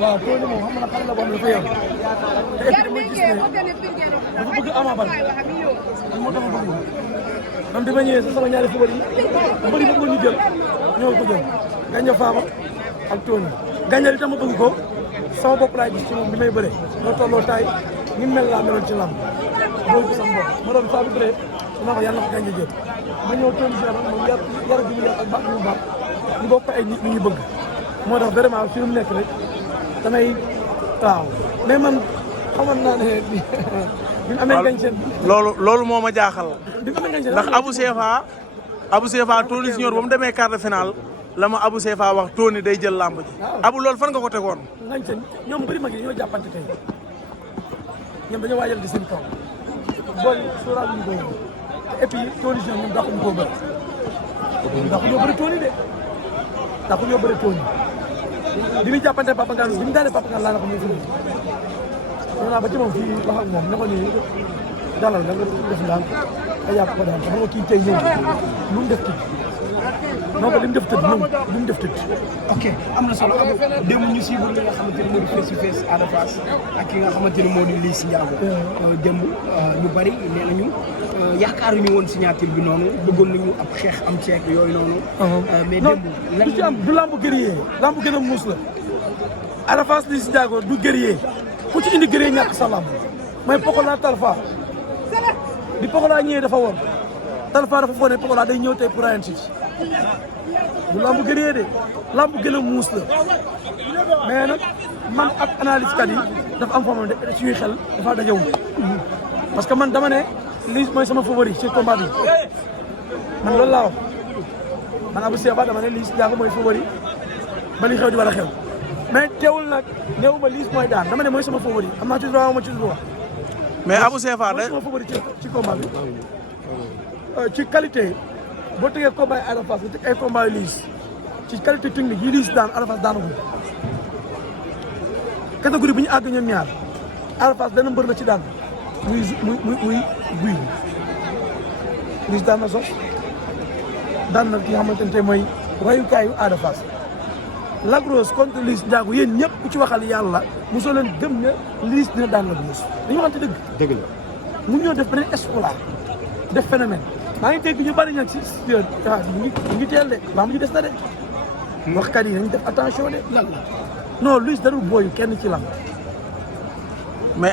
waaw Tony moom xam nga xale la boo xam ne dafa yow te et puis ma gis ne dafa bëgg Ama Baldé moo tax ma bëgg man bi ma ñëwee sa sama ñaari fubal yi mbëri bëgg ñu jël ñoo ko jël Gandia Fama ak Tony Gandia li tax ma bëgg ko sama bopp laay gis ci moom bi may bëree loo tolloo taay ni mel laa meloon ci lamb loolu ko sama bopp ma doon saa bu bëree dinaa ko yàlla na ko Gandia jël ma ñëw Tony si moom yar bi mu yar ak baax mu baax ñu bokk ay nit ñu bëgg moo tax vraiment fi mu nekk rek damay waaw mais man xamoon naa ne bi mu amee gañ seen loolu moo ma jaaxal bi mu amee gañ seen ndax Abou Sefa Tony Junior ba mu demee quart de finale la ma Abou Sefa wax Tony day jël làmb ji Abou loolu fan nga ko tegoon ngañ seen ñoom bëri mag yi ñoo jàppante tey ñoom dañoo waajal di seen kaw bool sóoraal ñu ko et puis Tony Junior ñoom dàqu ñu koo bëri dàqu ñoo bëri Tony de dàqu ñoo bëri Tony bi muy jàppante Papa Ngane bi mu daanee Papa Ngane laa na ko muy fi ñëw naa ba ci moom fii wax ak moom ne ko nii dalal nga def ndànk nga jàpp ko daan xam nga kii tey ñëw lu mu def tëdd non ko li mu def tëdd moom li mu def tëdd. ok am na solo Abou démb ñu suivre li nga xamante ni moo di face to face Ada Fass ak ki nga xamante ni moo di Liss Ndiago démb ñu bari nee nañu yaakaaruñu woon signature bi noonu bëggoon nañu ab xeex am ceek yooyu noonu. mais démb lan du ci am du lambu guerrier lambu gën a muus la Ada Fass Liss Ndiago du guerrier ku ci indi guerrier ñàkk sa lamb mooy Pokola Talfa bi Pokola ñëwee dafa woon Talfa dafa foog ne Pokola day ñëw tey pour ayen si du lambu guerrier de lambu gën a muus la mais nag man ak analyse kat yi dafa am foo de suñuy xel dafa dajewul parce que man dama ne Liss mooy sama favori ci combat bi man loolu laa wax man Abou Sefa dama ne Liss Ndiago mooy favori ba li xew di wala xew mais teewul nag néew ma Liss mooy daan dama ne mooy sama favori am naa ci droit ma ci droit mais Abou Sefa mooy sama favori ci combat bi ci qualité boo tegee combat yi Ada Fass nga teg ay combat yu Liss ci qualité technique yi Liss daan Ada Fass daanagul catégorie bi ñu àgg ñoom ñaar Ada Fass benn mbër la ci daan muy guy Liss daan na sos daan na ki nga xamante ne tey mooy royukaayu Ada Fass Lac Rose contre Liss Ndiago yéen ñëpp ku ci waxal yàlla mosoo leen gëm ne Liss dina daan Lac Rose dañu waxante dëgg. dëgg la mu ñëw def beneen exploit def phénomène maa ngi dégg ñu bari ñag si ñu ngi teel de maa mu ñu des na de. waxkat yi nañu def attention de lan la non Liss darul booyu kenn ci lamb. mais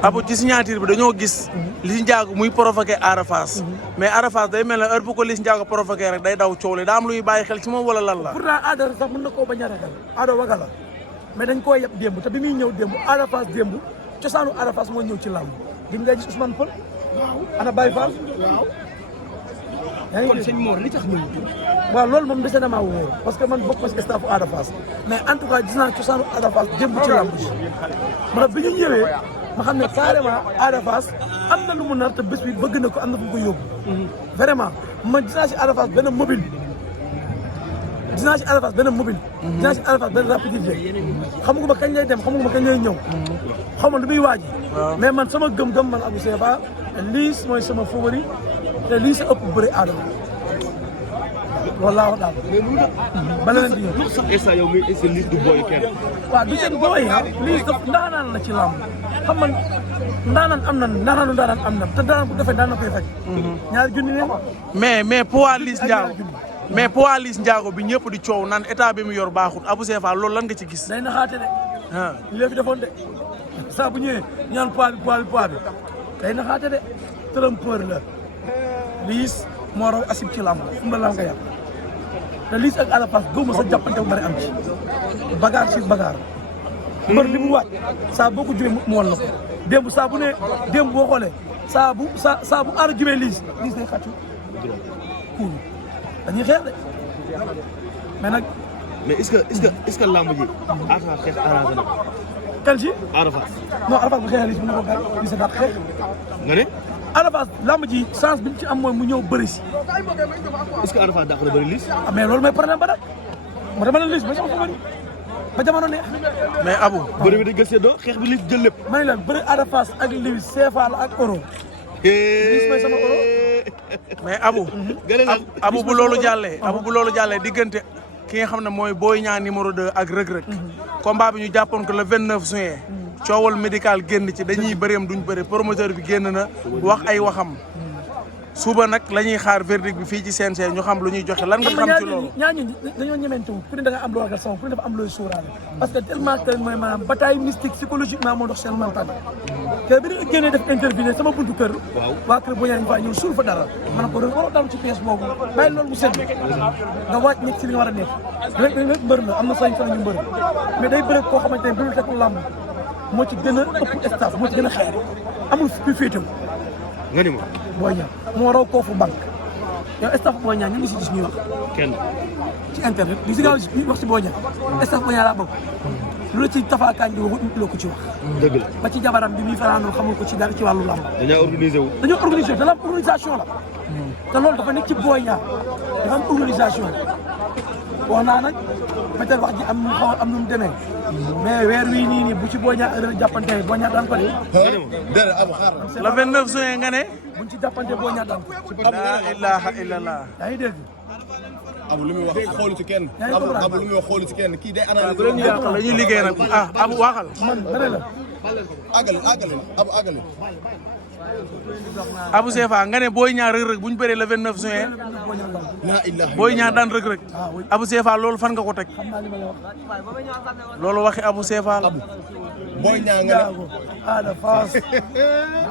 Abou ci signature bi dañoo gis Liss Ndiago muy provoqué Ada Fass mais Ada Fass day mel ne heure bu ko Liss Ndiago provoqué rek day daw coow li daa am luy bàyyi xel ci moom wala lan la. pourtant Ada sax mën na koo bañ a ragal Ada waga la mais dañ koo yeb démb te bi muy ñëw démb Ada Fass démb cosaanu Ada Fass moo ñëw ci làmb di nga gis Ousmane Pël waaw ana Baye Fall waaw yaa ngi kon sëñ Mor li tax ñëw waaw loolu moom dese na maa wóor parce que man bokk parce que staffu Ada Fass mais en tout cas gis naa cosaanu Ada Fass démb ci làmb ji ma bi ñu ñëwee ma xam ne carrément Ada Fass am na lu mu nar te bés bi bëgg na ko am na fu mu ko yóbbu vraiment man gis naa si Ada Fass benn mobile gis naa si Ada Fass benn mobile gis naa si Ada Fass benn rapidité xamu ma kañ lay dem xamu ma kañ lay ñëw xaw ma lu muy waaj mais man sama gëm-gëm man Abou Sefa Liss mooy sama favori te Liss ëpp bëri Ada loolu laa wax daal ba leneen di ñëw sax instant yow mi est-ce que Liss du booy kenn waaw du seen booy Liss daf ndaanaan la ci làmb xam man ndaanaan am nan ndaanaan am na te ndaanaan bu defee daan na koy faj ñaari junni ne mais poids Liss Ndiago mais poids Liss Ndiago bi ñëpp di coow naan état bi mu yor baaxul Abou Sefa loolu lan nga ci gis day naxaate de léegi defoon de saa bu ñëwee ñaan poids bi day naxaate de trompeur la Liss moo raw asib ci làmb fu mu la nga yàq te Liss ak Ada Fass góob sa jàppante bu bari am ci bagaar ci bagaar mbër li mu waaj saa boo ko juree mu wal la ko démb saa bu ne démb boo xoolee saa bu Ada jubee Liss day xàccu kuul dañuy xeex de mais nag. mais est-ce que lamb ji Ada Fass xeex arrangé na ko. kan ci. Ada Fass. non Ada Fass bu xeexee Liss mën na ko gaañ Liss a dàq xeex. nga ne. Ada Fass lamb ji chance bi mu ci am mooy mu ñëw bëri si. est-ce que Ada Fass dàq na bëri Liss. ah mais loolu mooy problème ba nag moo dama la Liss ba sama favori ba jamono neex. mais Abou. bëri bi dañ ko séddoo xeex bi Liss jël lépp. ma ne la bëri Ada Fass ak Liss CFA la ak euro. Liss mooy sama euro. mais Abou. Abou bu loolu jàllee diggante ki nga xam ne mooy Boy Niang numéro 2 ak Reug Reug combat bi ñu jàppoon ko le 29 juin coowal médical génn ci dañuy bëreem duñ bëre promoteur bi génn na wax ay waxam suba nag la ñuy xaar verdict bi fii ci CNG ñu xam lu ñuy joxe lan nga xam ci loolu. ñaar ñi dañoo ñemente wu ku ne da nga am loo ragal sama ku ne dafa am looy suuraale parce que tellement que mooy maanaam bataille mystique psychologiquement moo dox seen mental te bi ñu génnee def interview sama buntu kër waa kër Boy Niang fa ñëw suul fa dara ma ne ko waroo dalu ci pièce boobu bàyyi loolu mu sedd nga wàcc nekk si li nga war a nekk rek mbër na am na sañ ñu mbër mais day bëre koo xamante ne bi ñu teg làmb moo ci gën a ëpp staff moo ci gën a xeer amul fi féetewu nga ni ma Boy Niang moo raw koofu banque yow staff Boy Niang ñu ngi si gis ñuy wax kenn ci internet li si gaaw wax si Boy Niang staff Boy Niang laa bokk lu la ci tafaakaan di wax loo ko ci wax dëgg la ba ci jabaram bi muy fanaanoo xamul ko ci dara ci wàllu lamb dañoo organisé wu dañoo organisé te la organisation la te loolu dafa nekk ci Boy Niang dafa am organisation wax naa nag peut-être wax ji am nu xaw am nu mu demee mais weer wii nii bu ci Boy Niang jàppante Boy Niang daan ko de le 29 juin nga ne buñ ci jàppante Boy Niang daan ko la ilaha illallah yaa ngi dégg Abu lu muy wax xoolu ci kenn. Abu lu muy wax xoolu ci kenn kii day analyser. bu leen yàq la ñuy liggéey nag Abu waxal man bëre la àggale Abu àggale. Abou Sefa nga ne Boy Niang Reug Reug bu ñu bëree le 29 juin laa ilaaha Boy Niang daan Reug Reug Abou Sefa loolu fan nga ko teg xam naa li ma la wax loolu waxi Abou Sefa la Boy Niang nga ne. Ada Fass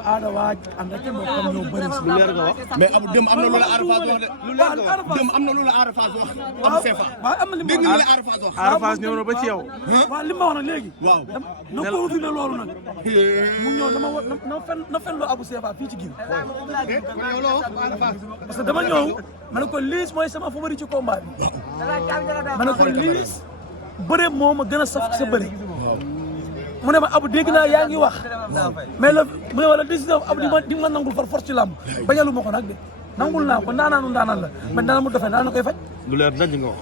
Ada waaj ànd ak mbokkam ñoo bëri si leer nga wax mais Abu dem am na lu la Ada Fass wax de. dem am na lu la Ada Fass wax. Abu Sefa waaw am na li ma dégg nga lu la Ada Fass wax. Ada Fass ñëw na ba ci yow waaw li ma wax nag léegi waaw. na confirmé loolu nag mu ñëw dama wa na fen loo Abou Sefa fii ci gir parce que dama ñëw ma ne ko Liss mooy sama favori ci combat bi ma ne ko Liss bëre moo ma gën a saf sa bëre mu ne ma Abou dégg naa yaa ngi wax mais la mu ne wala décision Abou di ma nangul far force ci làmb bañalu ma ko nag de nangul naa ko ndaanaanu ndaanaan la mais ndaanaan mu dofee ndaanaan koy faj lu leer nañ nga wax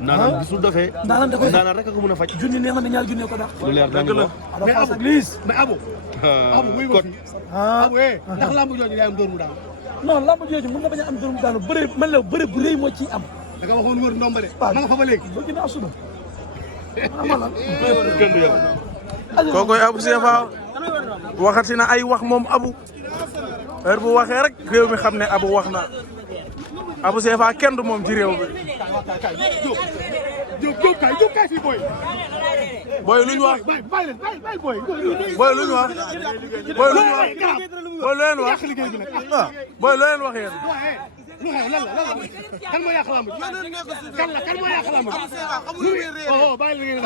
ndaanaan gisul dofee ndaanaan da koy faj ndaanaan rek a ko mën a faj junni neex na ñaar junni ko dax lu leer nañ nga wax Ada Fass ak Liss mais Abu muy wax Abu ndax lamb jooju day am dóor mu daal non lamb jooju mën na bañ a am dóor mu daanu bëre man la bëre bu rëy moo ciy am da nga waxoon wër ndomba de ma nga fa ba léegi bëgg naa suba amala kenn du yow kookoy Abou Sefa waxati na ay wax moom Abou heure bu waxee rek réew mi xam ne Abou wax na Abou Sefa kenn du moom ci réew bi Jóob kay fii booy booy lu ñu wax bàyyi leen bàyyi booy booy lu ñu wax booy lu ñu wax booy lu leen wax ah booy lu leen wax yéen lu xew lan la kan moo yàq lamb ji kan moo yàq lamb ji bàyyi leen